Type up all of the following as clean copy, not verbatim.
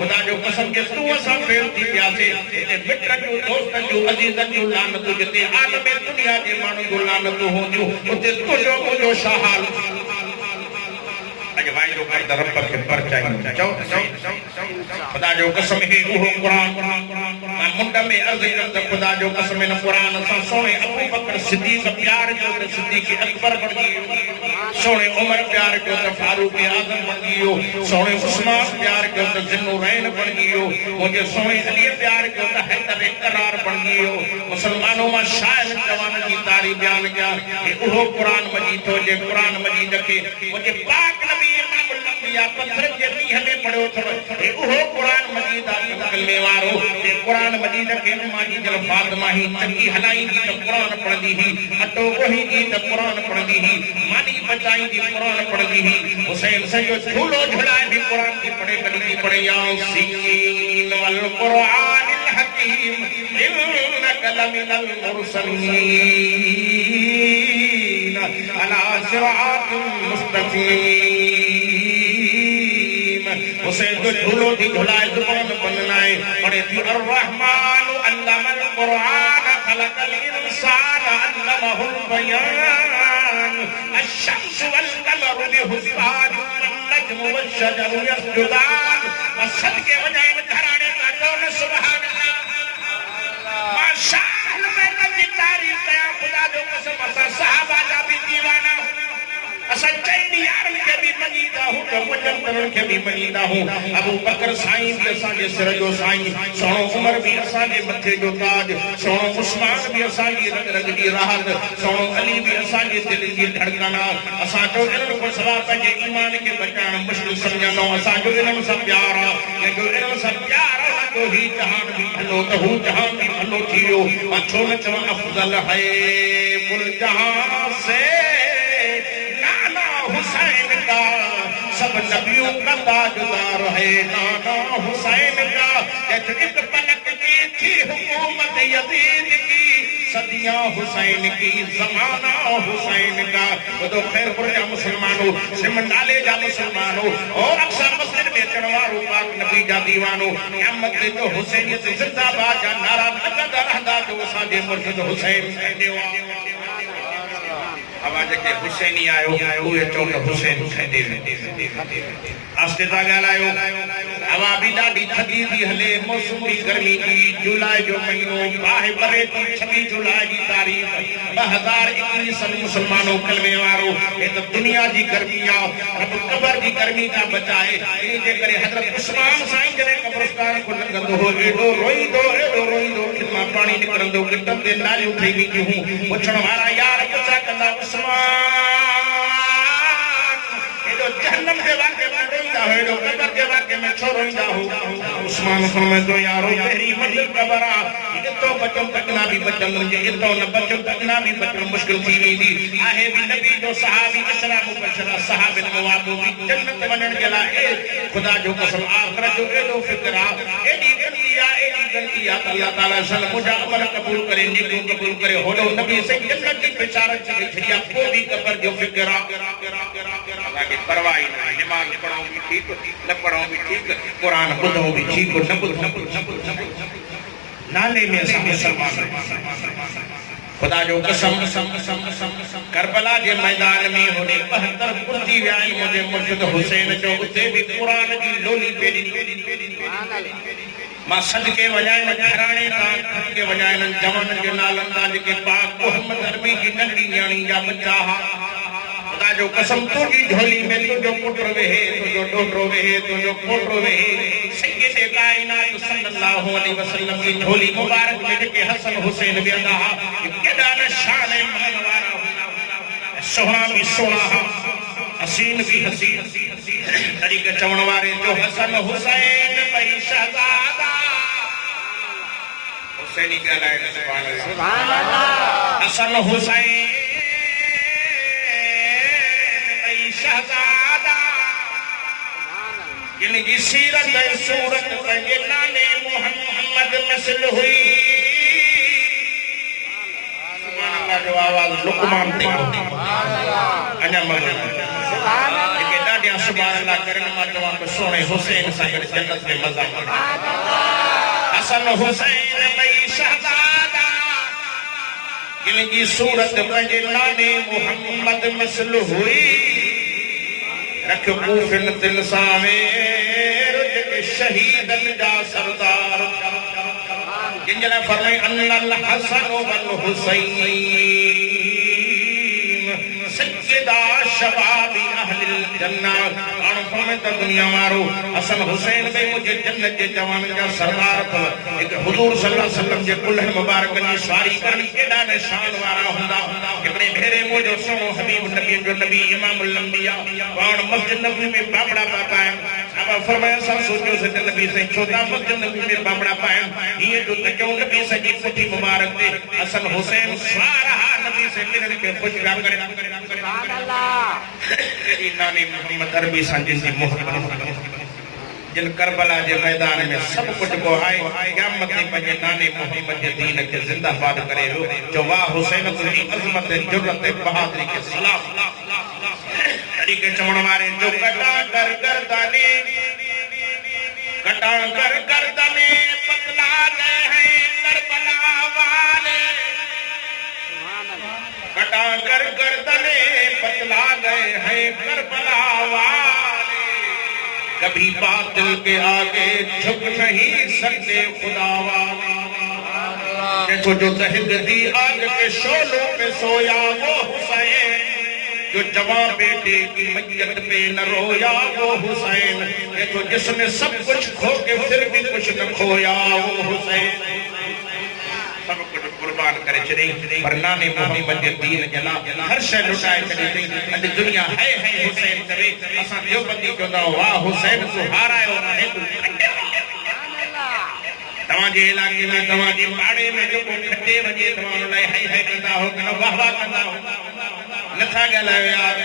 खुदा जो कसम के तू असा फेल थी प्यासे ते मित्र जो दोस्त जो अजीज जो लानत जते आलम दुनिया के मानू जो लानत हो जो उते तुजो मुजो शाहाल अज भाई जो कर रब के पर चाहिए चौ खुदा जो कसम है वो कुरान मुंड में अर्ज कर खुदा जो कसम है कुरान सा सोने अबू बकर सिद्दीक प्यार जो सिद्दीक अकबर बन गयो सोने उमर प्यार जो फारूक आजम बन गयो सोने उस्मान प्यार जो ज़िन्नुरैन बन गयो मुझे सोने अली प्यार जो हैदर करार बन गयो मुसलमानों में शायर जवान की तारीफ बयान किया कि वो कुरान मजीद हो जे कुरान मजीद के मुझे पाक नबी या पत्थर के भी हमें पढ़ो थो वो कुरान मजीद आके कलमे वारो ते कुरान मजीद के माजी जल फातिमा ही चंगी हलाई दी तो कुरान पढ़दी ही अटो वही दी तो कुरान पढ़दी ही मानी बचाई दी कुरान पढ़दी ही हुसैन से जो झूलो झुलाए भी कुरान की पढ़े कली की पढ़े यासीन वल कुरानिल हकीम इन्नका लमिनल मुरसलीन अला सिरातिल मुस्तकीम हुसैन जो झूलो थी झुलाए जुबान बननाए पढ़े थी अर रहमान अल्लमल कुरान खलकल इंसान अल्लमहुल बयान अश-शम्स वल कमर बिहुस्बान वन नज्मु वश-शजरु यस्जुदान असद के वजाए में घराने का कौन सुभान अल्लाह माशाअल्लाह में नबी तारीफ कया खुदा जो कसम असा सहाबा जा भी दीवाना असा चैनी यारन के भी मनीदा हूं तो वजन के भी मनीदा हूं अबू बकर साईं भी असा जे सिर जो साईं सोनो उमर भी असा जे मथे जो ताज सोनो उस्मान भी असा जी रग रग दी राहत सोनो अली भी असा जे दिल जी धड़कना असा जो इन्हनि को सवा पंहिंजे ईमान के बचाइण मुश्किल समझंदो असा जो इन्हनि सां प्यार आहे जो इन्हनि सां प्यार आहे तो ही जहान भी भलो तो हू जहान भी भलो थियो छो न चवां अफजल है कुल जहां से हुसैन का सब नबियों का ताजदार है नाना हुसैन का जैसे एक पलक की थी हुकूमत यजीद की सदियां हुसैन की जमाना हुसैन का तो खैर पुरजा मुसलमानों सिमंडाले जा मुसलमानों और अक्सर मस्जिद में चढ़वारो पाक नबी जा दीवानो क़यामत में जो हुसैनियत जिंदाबाद जा नारा लगदा रहंदा जो असांजे मुर्शिद हुसैन देवा आवाज के हुसैनी आयो उहे चौक हुसैन दे आस्ते ता गालायो हवा भी ॾाढी थधी थी हले मौसम भी गर्मी की जुलाई जो महीनो बाहि परे थी 26 जुलाई की तारीख 2021 सब मुसलमानों कलमे वारो ये तो दुनिया जी गर्मी आ रब कब्र जी गर्मी का बचाए इन जे करे हजरत उस्मान साईं जने कब्रिस्तान को लंगंदो हो एडो रोईंदो खिदमा पानी निकरंदो गिटम दे नालियूं ठई वी हूं पुछण वारा यार कसा कंदा उस्मान एडो जहन्नम के वाक़े में रोईंदा हो एडो कब्र के वाक़े में छो रोईंदा हो उस्मान फरमाए तो यारो तेरी मंजिल कब्र आ तो बचन तकना भी बचन मुझे इतो न बचन तकना भी बचन मुश्किल थी वेंदी आहे भी नबी जो सहाबी असरा मुबशरा सहाबन मवादो भी जन्नत वणन के लाए खुदा जो कसम आखिरत जो एडो फिक्र आ एडी गलती आ अल्लाह ताला सल मुझा अमल कबूल करे नेको कबूल करे होडो नबी से जन्नत की बिचारत की खड़िया को भी कब्र जो फिक्र आ अल्लाह की परवाह ना नमाज पढ़ो भी ठीक न पढ़ो भी ठीक कुरान पढ़ो भी ठीक न पढ़ो नाले में सब मुसलमान खुदा जो कसम करबला के मैदान में होने 72 पुरजी व्याई मुझे मुर्शिद हुसैन जो उते भी कुरान की लोली पेड़ी मां सदके वजाए न घराणे ता के वजाए न जवान के नालन ता के पाक मोहम्मद अरबी की नंढी न्याणी जा बच्चा हा खुदा जो कसम तुझी झोली में तुझो पुत्र वेहे तुझो डोटरो वेहे तुझो पोटरो वेहे सैयद कायनात सल्लल्लाहु अलैहि वसल्लम की झोली मुबारक में के हसन हुसैन वेंदा केडा न शान मनवारा सोहना भी सोना हसीन भी हसीन तरीके चवण वारे जो हसन हुसैन भई शहजादा हुसैनी कहलाए सुभान अल्लाह हसन हुसैन भई शहजादा इनकी सीरत सूरत के नाने मोहम्मद नस्ल हुई सुभान अल्लाह जो आवाज लुकमान थी अञा मगर ॾाढियां सुभाणे अल्लाह करे मां चवां त सोने हुसैन सां गॾु जन्नत में मज़ा हसन हुसैन ॿई शहज़ादा जिन जी सूरत पंहिंजे नाने मोहम्मद मिसल हुई रखियो कूफिन दिल सां वेर जेके शहीदन जा सरदार जिन लाइ फरमाई अल हसन वल हुसैन सज्जदा शबाबी अहलिल जन्नत आन फरमाए त दुनिया वारो हसन हुसैन बे मुझे जन्नत जे जवान जा सरदार अथव एक हुजूर सल्लल्लाहु अलैहि वसल्लम जे कुल्हन मुबारक जी सवारी करनी केॾा ने शान वारा हुंदा हिकिड़े भेरे मुंहिंजो सोनो हबीब नबी जो नबी इमामुल अंबिया पाण मस्जिद नबी में बाबड़ा पापा अब फरमाया असां सोचियो से नबी से छोटा मस्जिद नबी में बाबड़ा पाए ये जो तकयो नबी से जी पुठी मुबारक ते हसन हुसैन स्वारा नबी से मिलन के खुश गा करे सुभान अल्लाह तेरी नानी मोहम्मद अरबी सा जिनकी मोहब्बत जिन करबला के मैदान में सब कुछ को आए क़यामत में पंहिंजे नाने मोहम्मद के दीन के जिंदाबाद करे जो वाह हुसैन तुझी अजमत जुर्रत बहादुरी के सलाम अड़ी के चवण वारे जो कटा कर गर्दने पतला गए हैं करबला वाले कटा कर गर्दने पतला गए हैं करबला वाले कभी बातिल के आगे झुक नहीं सकते खुदा वाले देखो जो दहकती आग के शोलों पे सोया वो हुसैन जो जवां बेटे की मैयत पे न रोया वो हुसैन देखो जिसने सब कुछ खो के फिर भी कुछ न खोया वो हुसैन सब कुछ कुर्बान करे छॾी पर नाने मोहम्मद जे दीन जना हर शइ लुटाए छॾी अथई अॼु दुनिया है हुसैन करे असां देवबंदी चवंदा वाह हुसैन तूं हारायो न हिंदू तव्हांजे इलाइक़े में तव्हांजे पाड़े में जेको खटे वञे तव्हां उन लाइ है कंदा हो न वाह वाह कंदा हो नथा ॻाल्हायो यार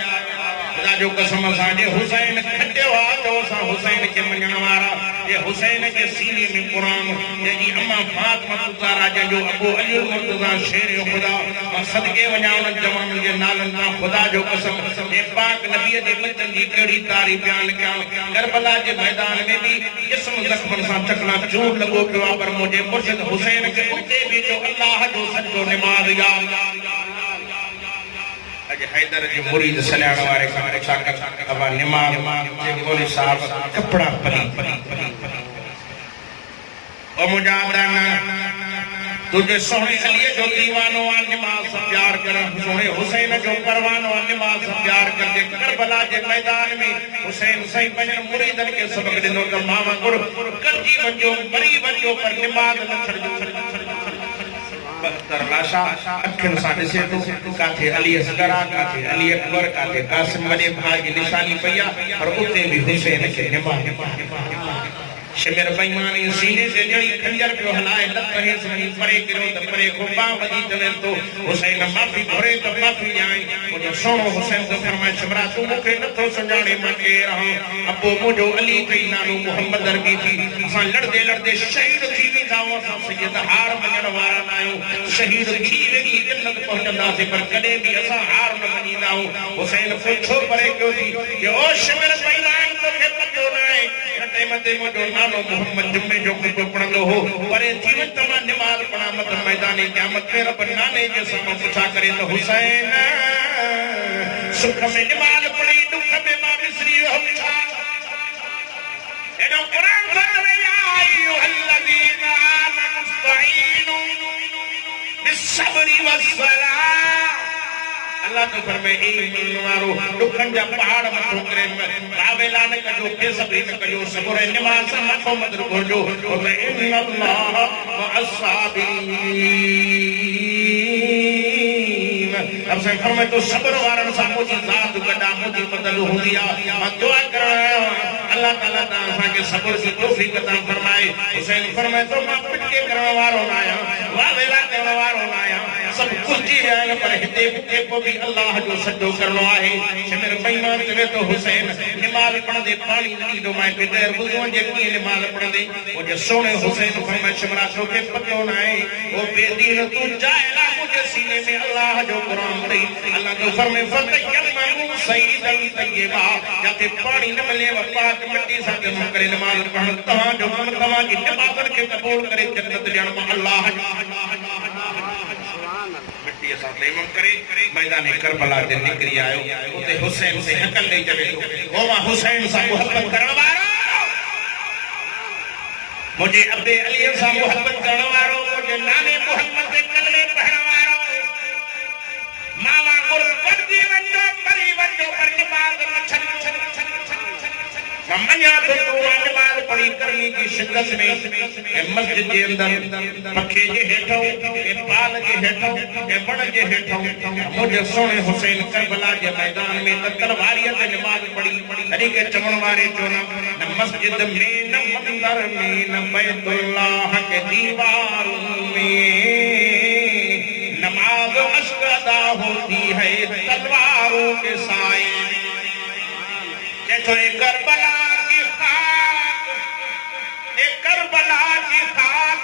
खुदा जो कसम असांजे हुसैन खटियो आहे तो असां हुसैन खे मञण वारा ये हुसैन के सीने में कुरान जंहिंजी अम्मा फातिमा ज़हरा जंहिंजो अबू अली मुर्तज़ा शेर खुदा मां सदके वञा उन्हनि जवाननि जे नालनि सां खुदा जो कसम हे पाक नबीअ जे बचन जी कहिड़ी तारीफ़ बयान कयां करबला जे मैदान में भी जिस्म ज़ख्मनि सां चकनाचूर लॻो पियो आहे पर मुंहिंजे मुर्शिद हुसैन खे उते बि जो अल्लाह जो सॼो निमाज़ याद अज हैदर जी मुरीद सलाण वारे का अब निमाज जे मौलवी साहब कपड़ा पली ओ मुजादाना तुझे सोने अली जो दीवानो आ निमाज से प्यार कर सोने हुसैन जो परवानो आ निमाज से प्यार कर दे करबला के मैदान में हुसैन सही पंजन मुरीदन के सबक दिनो त मामा गुरु कंजी वजो मरी वजो पर निमाज न छड़जो तरलाशा अखिन सा दिसे तो काथे अली असगरा काथे अली अकबर काथे कासिम वडे भाई की निशानी पया पर उते भी हुसैन के निमाज शिमिर बेईमानी सीने से जड़ी खंजर पियो हलाए लत हे सही परे करो त परे को बा वजी चवे तो हुसैन माफी घुरे त माफी आई मुझे सोनो हुसैन तो फरमाए शमरा तू मुखे नथो संजाणे मां के रहा अबो मुझो अली कई नालो मोहम्मद अरबी थी असा लड़दे लड़दे शहीद थी जाओ असा सैयद हार मञण वारा नायो शहीद थी वेगी जन्नत पहुंचंदा से पर कदे भी असा हार न मञीदा हुसैन पुछो परे क्यों थी कि ओ शिमिर बेईमान तोखे पतो न है मते मुझो नालो मोहम्मद जुम्मे जो को पढ़ंदो हो परे जीवन तमा निमाज पढ़ा मत मैदान क़यामत में रब नाने जे सामने पूछा करे तो हुसैन सुख में निमाज पढ़ी दुख में मां बिसरी हो एनो कुरान फरमाए या अय्युहल्लज़ीना आमनु इस्तईनु बिस्सब्रि वस्सलाह अल्लाह तो फरमाए ए ईमान वारो दुखन जा पहाड़ मथो करे रावेला न कजो बेसब्री न कजो सब्र निमाज मथो मत घुरजो और इन्नल्लाह मअस्साबिरीन अब से फरमाए तो सब्र वारन सा मुजी जात गडा मुजी बदल हुंदी आ मां दुआ कर अल्लाह ताला ता के सब्र की तौफीक अता फरमाए हुसैन फरमाए तो मां पिट के करने वारो ना आया वावेला करने वारो ना आया सब कुछ जी आया पर हिते को भी अल्लाह जो सजो करनो आहे शिमिर बेईमान चवे तो हुसैन निमाज पढ़दे पानी नदी दो मैं बगैर वुजू जे की निमाज पढ़दे ओ जे सोने हुसैन फरमाए शिमरा तो के पतो ना है ओ बेदीन तू जाएला मुझे सीने में अल्लाह जो कुरान पढ़ी अल्लाह जो फरमाए फतयम्ममू सईदन तय्यबा जाते पानी न मिले व पाक मिट्टी सा के करे नमाज पढ़ तवा जो मन तवा की इबादत के कबूल करे जन्नत ॼण अल्लाह मिट्टी सा तयम्मुम करे मैदान करबला ते निकरी आयो उते हुसैन से हकल दे जवे ओ वा हुसैन सा मोहब्बत करण वारो मुझे अब्बे अली सा मोहब्बत करण वारो मुझे नाने मोहम्मद के कलमे पढ़ण वारो मावा कुर्बत दी वंजो परी वंजो पर नमाज न छन मम्मया तो नमाज पढ़ी करनी की शिद्दत में ए मस्जिद के अंदर पखे जे हेठो ए पाल जे हेठो ए बण जे हेठो मुझे सोने हुसैन करबला के मैदान में तलवारियत से नमाज पढ़ी तरी के चमन वारे जो न मस्जिद में न मंदिर में न बैतुल्लाह के दीवारों में नमाज अश्क अदा होती है तलवारों के साए जैसे करबला की खाक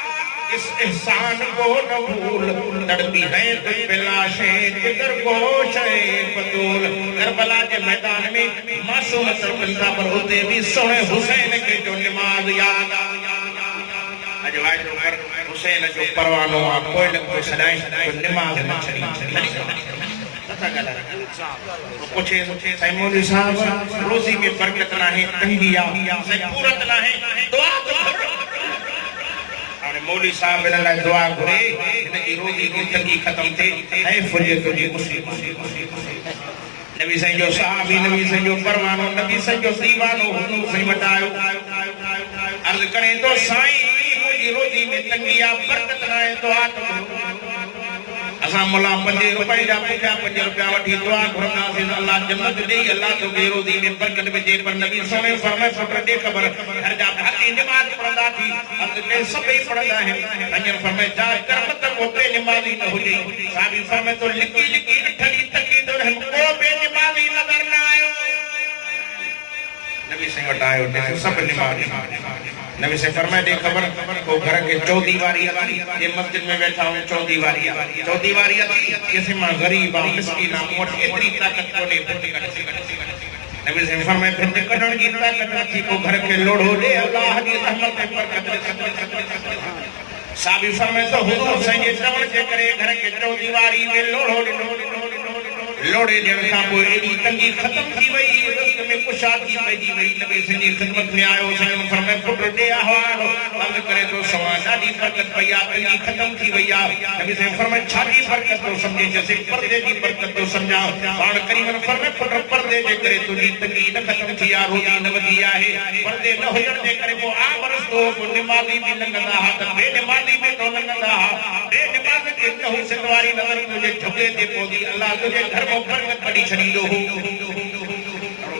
इस एहसान को न भूल तड़पी है तुझ पे लाशें जिगर गोश है बतूल करबला के मैदान में मासूम सरबंदा पर होते भी सोने हुसैन के जो नमाज याद अजवाज कर हुसैन जो परवानो आ कोई न कोई सदाई तो नमाज न छड़ी पूछे सैमोली साहब रोजी में बरकत ना है तंगिया से पूरत ना है दुआ तो मौली साहब ने दुआ करे इनकी रोजी की तंगी खत्म थे है फुजे तुझे मुसीबत नबी से जो सहाबी नबी से जो परवानो नबी से जो दीवानो हुजूर से मटायो अर्ज करें तो साईं मुझी रोजी में तंगिया बरकत ना है दुआ तो असा मुला 5 रुपए जा 5 रुपया वठी दुआ घुरना से अल्लाह जन्नत दे अल्लाह तो बेरोजी में बरकत विजे पर नबी सोने फरमाए पुत्र दे खबर हर जा भाती नमाज पढ़दा थी अब के सभई पढ़दा है अजर फरमाए जा कर मत ओतरे नमाजी न हुजे साहब फरमाए तो लिकी लिकी अठली तकी तो हम को बे नमाजी नजर ना आयो नबी से हटायो ने सब नमाजी नबी से फरमाए दे खबर को घर के 4 दीवारी ये मस्जिद में बैठा हूं 4 दीवारी कैसे मां गरीब आ मिस्कीन आ मोट इतनी ताकत को ने नबी से फरमाए फिर कढण की ताकत थी को घर के लोढ़ो दे अल्लाह की रहमत पे बरकत साहब फरमाए तो हुजूर से ये श्रवण के करे घर के 4 दीवारी में लोढ़ो लोड़े ॾियण खां पोइ एॾी तंगी ख़त्म थी वई रज़्क़ में कुशादगी पइजी वई नबी से जी ख़िदमत में आयो साईं फरमाए पुट दे अहवाल अर्ज़ करे तो सवा ॾाढी बरकत पई आहे तंगी ख़त्म थी वई आहे नबी से फरमाए छाजी बरकत तो समझे जैसे पर्दे जी बरकत तो समझा पाण करीमन फरमाए पुट पर्दे जे करे तुंहिंजी तंगी न ख़त्म थी आहे रोज़ी न वधी आहे पर्दे न हुजण जे करे पोइ आ बरस तो निमाज़ी बि लंघंदा हा त बेनिमाज़ी में तो लंघंदा हा बेनिमाज़ खे न हू सिंधवारी नज़र तुंहिंजे झुगे ते पवंदी अल्लाह तुंहिंजे घर में बरकत पड़ी छड़ीदो हो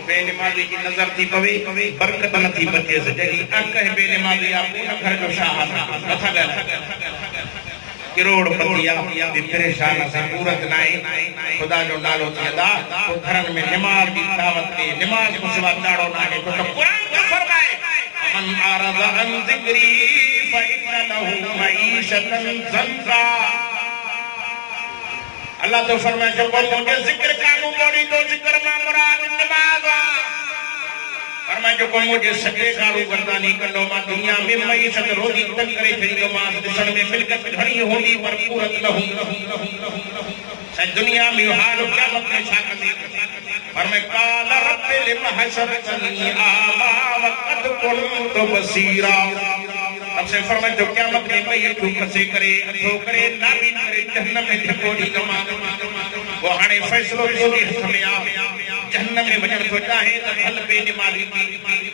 बेनमाजी की नजर थी पवे बरकत न थी बचे से जगी अंक है बेनमाजी आप घर जो शाह कथा गल करोड़पतिया परेशान से पूरत नाए खुदा जो नालो अदा तो घरन में नमाज की दावत के नमाज को सिवा चाड़ो ना है तो कुरान का फरमाए मन आरज़ अन ज़िक्री फइन्न लहू मईशतन ज़ंज़ा अल्लाह तो फरमाए जो मुझे जिक्र कानू मोड़ी तो जिक्र में मुराद नमाज फरमाए जो मुझे सके कारू गर्दानी कंडो मां दुनिया में मईशत रोजी तक करे छड़ी नमाज दिसण में मिलकत घणी होंदी पर पूरत न हो दुनिया में हाल क़यामत में छा कंदी फरमाए काल रब लिम हशरतनी आमा वक़द कुन्तु बसीरा अब से फरमाए जो क़यामत में मई ठुक से करे अथो करे नाबी करे जहन्नम में ठकोड़ी कमा वो हाने फैसलो तोरी हथ में आ जहन्नम में वजन तो चाहे त हल बेनमाजी की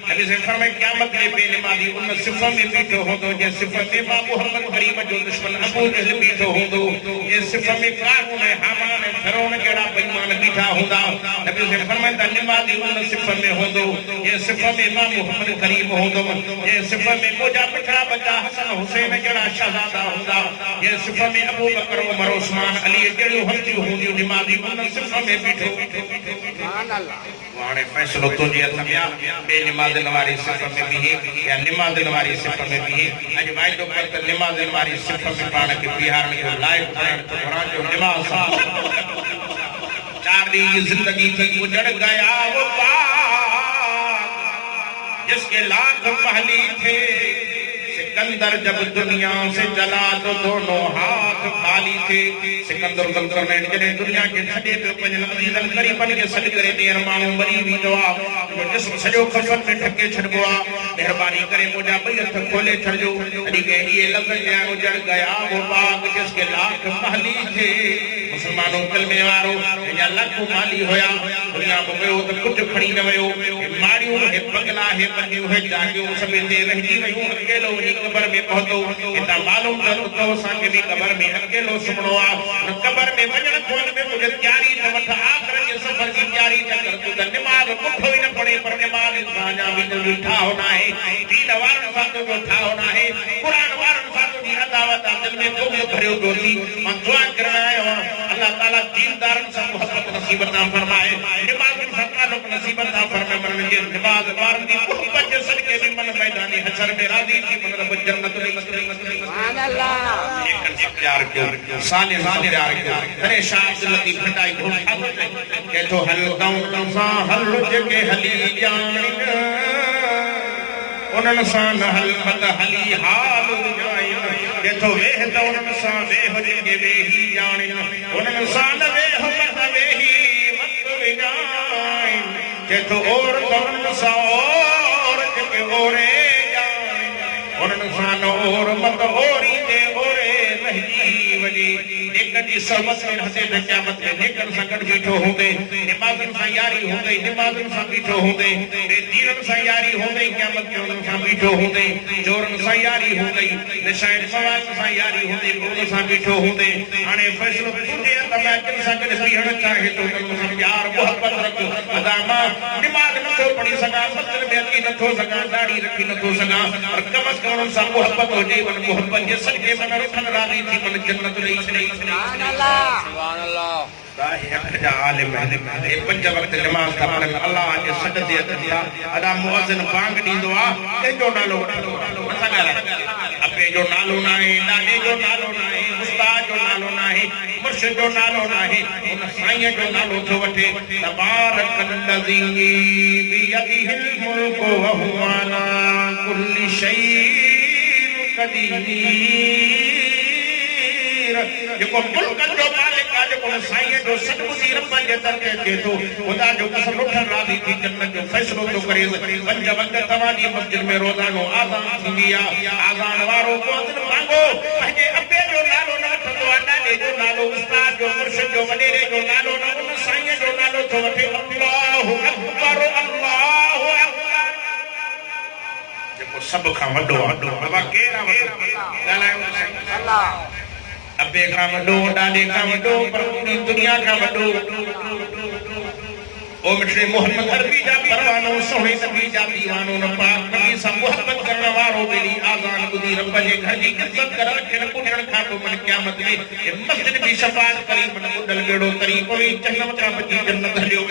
नबी से फरमाए क़यामत में बेनमाजी उन सिफत में बीठो होंदो जे सिफत में मोहम्मद करीम जो दुश्मन अबू जहल बीठो होंदो ये सिफत में कारून है हामान फिरौन केड़ा बेईमान बीठा हुंदा नबी से फरमांदा नमाज़ी उन सिफ़त में होंदो ये सिफ़त में इमाम मोहम्मद करीम होंदो ये सिफ़त में मुजा पिठड़ा बच्चा हसन हुसैन केड़ा शहजादा हुंदा ये सिफ़त में अबू बकर उमर उस्मान अली केड़ो हस्ती होंदी नमाज़ी उन सिफ़त में बीठो सुभान अल्लाह वाणे फैसलो तो जे समया बे नमाज़न वाली सिफ़त में भी या नमाज़न वाली सिफ़त में भी अज वाइदो कर त नमाज़न वाली सिफ़त में पाण के बिहार में जो लाइफ पढ़ण तो कुरान जो नमाज़ 4 दी जिंदगी थी उजड़ गया वो पाक जिसके लाख महली थे सिकंदर जब दुनिया से चला तो दोनों हाथ खाली थे सिकंदर जुल्करनैन जने दुनिया के छडे पे पंजन अजीजन करीबन के सड करे देर मानू मरी भी दवा जो जिस्म सजो खफन में ठके छडबोआ मेहरबानी करे मुजा बैत खोले छड़जो अड़ी के ये लगन जा उजड़ गया वो पाक जिसके लाख महली थे मुसलमानों कलमे वारो या लाख माली होया दुनिया में वो तो कुछ खड़ी न वयो मारियो है पगला है बनियो है जागियो सभी दे रही वयो अकेलो नी कब्र में पहुंचो इतना मालूम तो संगे भी कब्र में अकेलो सुमणो आ कब्र में वजन खोल में मुझे तैयारी न वठ आखिर के सफर की तैयारी न कर तू दिमाग कुठो ही न पड़े पर दिमाग इंसान भी तो उठा होना है दीन वारन फातो जो उठा होना है कुरान वारन फातो दी अदावत दिल में तो भरियो दोती मन दुआ करना है अल्लाह ताला दीनदारन से मोहब्बत नसीब अता फरमाए नमाज फरमानो नसीब अता फरमाए मन ये नमाज वारन दी मोहब्बत के सदके भी मन मैदान हशर में राजी थी मन रब जन्नत में सुभान अल्लाह एक प्यार के साले प्यार के अरे शाह अब्दुल लतीफ फटाई घोषा के तो हल दाऊं सा हल जगे हली जान उनन सा हल मत हली हाल जाए के तो वेह तो उनन सा वेह जगे वेही जान उनन सा वे हो मत वेही मत जाए के तो और उनन सा और जगे ओरे जाए उनन सा और मत ओरी दे ओरे रही वजी नेकन जी सबत में हसे क़यामत में नेकन संकट बीठो होंदे नमाज़न सा यारी होंदे नमाज़न सा बीठो होंदे दीनन सा यारी होंदे क़यामत में उन सा बीठो होंदे जोरन सा यारी होंदे निशान सवाल सा यारी होंदे उन सा बीठो होंदे हाने फैसलो तुझे तमा किन सा कद बीहण चाहे तो उन सा प्यार मोहब्बत रख अदामा नमाज न तो पढ़ी सका मस्जिद में अची न तो सका दाढ़ी रखी न तो सका और कम से कम उन सा मोहब्बत हो जे मन मोहब्बत जे सदके मन रखन राजी थी मन जन्नत ले सुभान अल्लाह दाहि हक जा आलिम है ए पंज वक्त नमाज का पढ़न अल्लाह जे सजदे अदा अदा मुअज्जिन बांग दींदो आ के जो नालो असा गाला अपे जो नालो ना है दादे जो नालो ना है उस्ताद जो नालो ना है मुर्शिद जो नालो ना है उन साईं जो नालो थो वठे तबारकल्लज़ी बियदिहिल मुल्क व हुवा अला कुल्लि शैइन क़दीर जेको मुल्क जो मालिक आ जेको साईं जो सदमुसी रब जे दर ते अचे थो खुदा जो कसम उठन राज़ी थी जन्नत जो फैसलो तो करे पंज वक्त तवाजी मस्जिद में रोजानो आज़ान थींदी आ आज़ान वारो मुअज्जिन मांगो पंहिंजे अबे जो नालो न वठंदो आ ॾाॾे जो नालो उस्ताद जो मुर्शिद जो वॾेरे जो नालो न उन साईं जो नालो थो वठे अल्लाहु अकबर अल्लाहु अकबर जेको सब खां वॾो बाबा केरा वॾो ॻाल्हायो अल्लाह अबे का वडो डाले का वडो पर पूरी दुनिया का वडो ओ मिठड़े मोहम्मद अरबी जा परवानो सोहे नबी जा दीवानो न पाक नबी सा मोहब्बत करण वारो बेली आजान बुधी रब जे घर जी इज्जत कर रखे न पुठण खा तो मन क़यामत में ए मस्जिद भी शफाअत करी मन बुडल बेड़ो तरी कोई जन्नत का बची जन्नत हलियो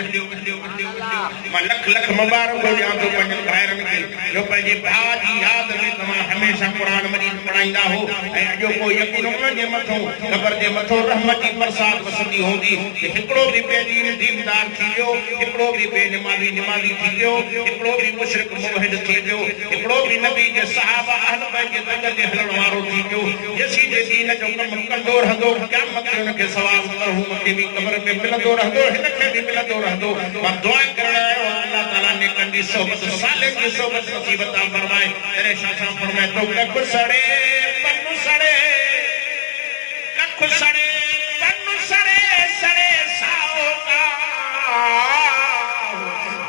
मैं लख लख मुबारक हो जा तो पंज घायरन के जो पंजे भा जी याद में तमा हमेशा कुरान मजीद पढ़ाईंदा हो ए जो को यकीन उन जे मथो कब्र जे मथो रहमत की बरसात वसंदी होंदी कि हिकड़ो भी बेदीन दीनदार थी वियो हिकड़ो भी बेनमाज़ी नमाज़ी थी वियो हिकड़ो भी मुशरिक मुवहिद थी वियो हिकड़ो भी नबी जे सहाबा अहल बैत जे दंग जे हलण वारो थी वियो यसी जे दीन जो कम कंदो रहंदो क़यामत में उनके सवाब मरहूम के भी कब्र में मिलंदो रहंदो हिनखे भी मिलंदो रहंदो मां दुआ करण आयो अल्लाह ताला ने कंदी सोबत साले की सोबत नसीब अता फरमाए तेरे शासन फरमाए तो कख सड़े पन्नु सड़े कख सड़े पन्नु सड़े सड़े साओ का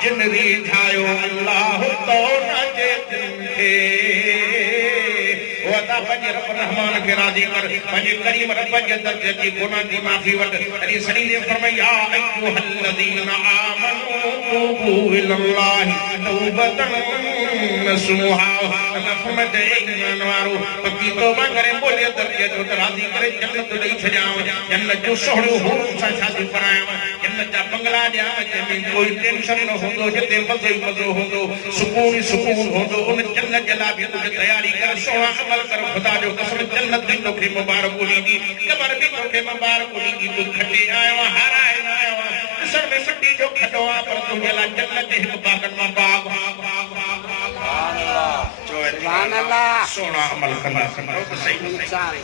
जिन रिझायो अल्लाह तो न जे दिन खे वदा अल्लाह पंहिंजे रब रहमान खे राज़ी कर पंहिंजे करीम रब जे दर्जे जी गुनाह जी माफ़ी वठ अली सनी ने फरमाया अय्युहल्लज़ीना आमनू तूबू इलल्लाहि तौबतन नसूहा नफ़मत ईमान वारो पकी तौबा करे बोले दर्जे जो राज़ी करे जन्नत ॾेई छॾियां जन्नत जो सोहणो हूर सां शादी करायां जन्नत जा बंगला ॾियां जंहिंमें कोई टेंशन न हूंदो जिते मज़ो ई मज़ो हूंदो सुकून ई सुकून हूंदो उन जन्नत जे लाइ बि तुंहिंजी तयारी कर सोना अमल कर खुदा जो कसम जन्नत भी तोखे मुबारक ॾींदी क़बर भी तोखे मुबारक ॾींदी तूं खटे आयो हाराए न आयो ॾिसण में मिट्टी जो खटो आहे पर तुंहिंजे लाइ जन्नत जे हिकु बाग़न मां बाग़ सुभान अल्लाह सोना अमल कंदा सही